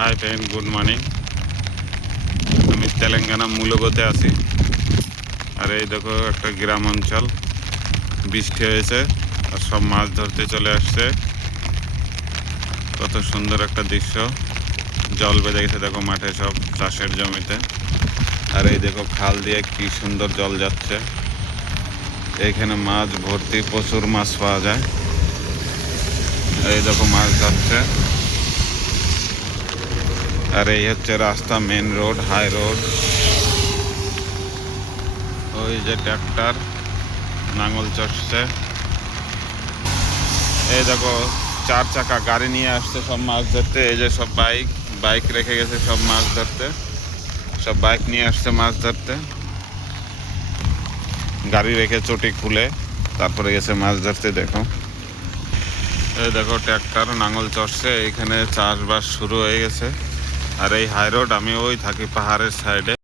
Hi friend, good morning. আমি তেলেঙ্গানা মুলুগুতে আছি। আর এই দেখো একটা গ্রাম অঞ্চল, বৃষ্টি হয়েছে আর সব মাছ ধরতে চলে আসছে। কত সুন্দর একটা দৃশ্য, জল বেঁধে গেছে দেখো মাঠে, সব চাষের জমিতে। আর এই দেখো খাল দিয়ে কি সুন্দর জল যাচ্ছে। এইখানে মাছ ভর্তি, প্রচুর মাছ পাওয়া যায়। এই দেখো মাছ যাচ্ছে। আর এই হচ্ছে রাস্তা, মেন রোড, হাই রোড। ওই যে ট্রাক্টর নাঙল চড়ছে। এই দেখো 4 চাকা গাড়ি নিয়ে আসছে সব মাছ ধরতে। এই যে সব বাইক রেখে গেছে সব মাছ ধরতে। সব বাইক নিয়ে আসছে মাছ ধরতে, গাড়ি রেখে চটি খুলে তারপরে গেছে মাছ ধরতে। দেখো এই দেখো ট্রাক্টর নাঙল চড়ছে। এখানে চাষবাস শুরু হয়ে গেছে। আর এই হাই রোড, আমি ওই থাকি পাহাড়ের সাইডে।